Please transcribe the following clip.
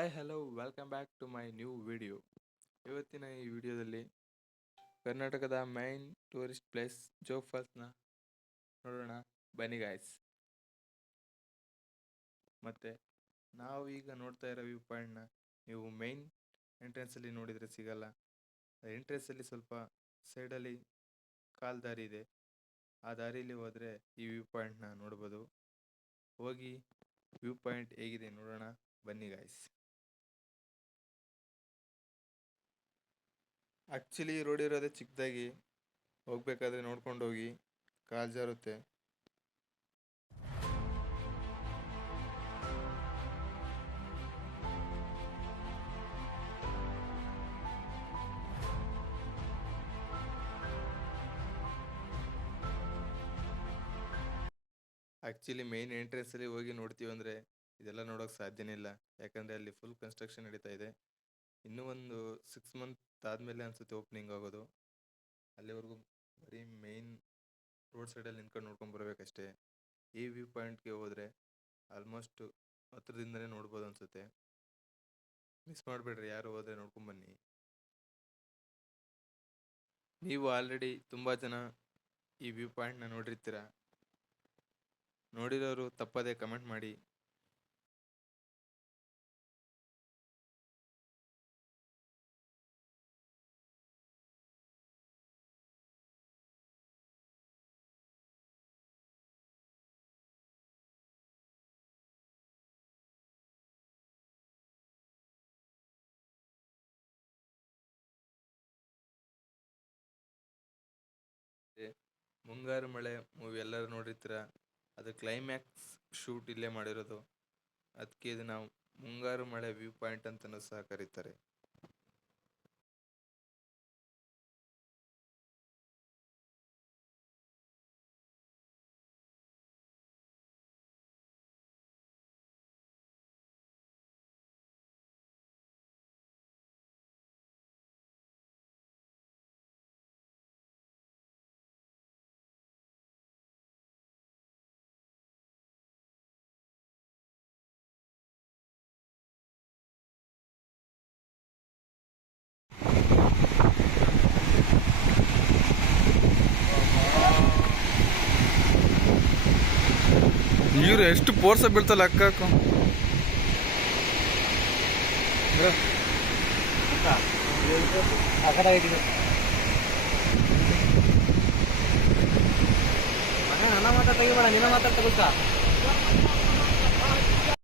Hi hello welcome back to my new video. ಇವತ್ತಿನ ಈ ವಿಡಿಯೋದಲ್ಲಿ ಕರ್ನಾಟಕದ ಮೈನ್ ಟೂರಿಸ್ಟ್ ಪ್ಲೇಸ್ ಜೋಗ್ ಫಾಲ್ಸ್ನ ನೋಡೋಣ ಬನ್ನಿ ಗಾಯ್ಸ್. ಮತ್ತು ನಾವು ಈಗ ನೋಡ್ತಾ ಇರೋ ವ್ಯೂ ಪಾಯಿಂಟ್ನ ನೀವು ಮೈನ್ ಎಂಟ್ರೆನ್ಸಲ್ಲಿ ನೋಡಿದರೆ ಸಿಗಲ್ಲ. ಎಂಟ್ರೆನ್ಸಲ್ಲಿ ಸ್ವಲ್ಪ ಸೈಡಲ್ಲಿ ಕಾಲು ದಾರಿ ಇದೆ, ಆ ದಾರಿಯಲ್ಲಿ ಹೋದರೆ ಈ ವ್ಯೂ ಪಾಯಿಂಟ್ನ ನೋಡ್ಬೋದು. ಹೋಗಿ ವ್ಯೂ ಪಾಯಿಂಟ್ ಹೇಗಿದೆ ನೋಡೋಣ ಬನ್ನಿ ಗಾಯ್ಸ್. ಆ್ಯಕ್ಚುಲಿ ರೋಡ್ ಇರೋದೇ ಚಿಕ್ಕದಾಗಿ, ಹೋಗ್ಬೇಕಾದ್ರೆ ನೋಡ್ಕೊಂಡು ಹೋಗಿ, ಕಾಲು ಜಾರುತ್ತೆ. ಆ್ಯಕ್ಚುಲಿ ಮೇನ್ ಎಂಟ್ರೆನ್ಸಲ್ಲಿ ಹೋಗಿ ನೋಡ್ತೀವಿ ಅಂದರೆ ಇದೆಲ್ಲ ನೋಡೋಕೆ ಸಾಧ್ಯನೇ ಇಲ್ಲ, ಯಾಕಂದರೆ ಅಲ್ಲಿ ಫುಲ್ ಕನ್ಸ್ಟ್ರಕ್ಷನ್ ನಡೀತಾ ಇದೆ. ಇನ್ನೂ ಒಂದು 6 ಮಂತ್ ಆದಮೇಲೆ ಅನಿಸುತ್ತೆ ಓಪನಿಂಗ್ ಆಗೋದು. ಅಲ್ಲಿವರೆಗೂ ಬರೀ ಮೇನ್ ರೋಡ್ ಸೈಡಲ್ಲಿ ನಿಂತ್ಕೊಂಡು ನೋಡ್ಕೊಂಡು ಬರಬೇಕಷ್ಟೇ. ಈ ವ್ಯೂ ಪಾಯಿಂಟ್ಗೆ ಹೋದರೆ ಆಲ್ಮೋಸ್ಟ್ ಹತ್ರದಿಂದಲೇ ನೋಡ್ಬೋದು ಅನಿಸುತ್ತೆ. ಮಿಸ್ ಮಾಡಬೇಡ್ರಿ, ಯಾರು ಹೋದರೆ ನೋಡ್ಕೊಂಬನ್ನಿ. ನೀವು ಆಲ್ರೆಡಿ ತುಂಬ ಜನ ಈ ವ್ಯೂ ಪಾಯಿಂಟ್ನ ನೋಡಿರ್ತೀರ. ನೋಡಿರೋರು ತಪ್ಪದೇ ಕಮೆಂಟ್ ಮಾಡಿ. ಮುಂಗಾರು ಮಳೆ ಮೂವಿ ಎಲ್ಲರೂ ನೋಡಿರ್ತೀರ, ಅದು ಕ್ಲೈಮ್ಯಾಕ್ಸ್ ಶೂಟ್ ಇಲ್ಲೇ ಮಾಡಿರೋದು. ಅದಕ್ಕೆ ಇದು ನಾವು ಮುಂಗಾರು ಮಳೆ ವ್ಯೂ ಪಾಯಿಂಟ್ ಅಂತಲೂ ಸಹ ಕರೀತಾರೆ. ನೀರು ಎಷ್ಟು ಫೋರ್ಸ ಬೀಳ್ತಲ್ಲ ಅಕ್ಕಾಕು. ನನ್ನ ಮಾತಾಡ ತೆಗಿಬೇಡ, ನಿನ್ನ ಮಾತಾಡ ತಗೋತಾ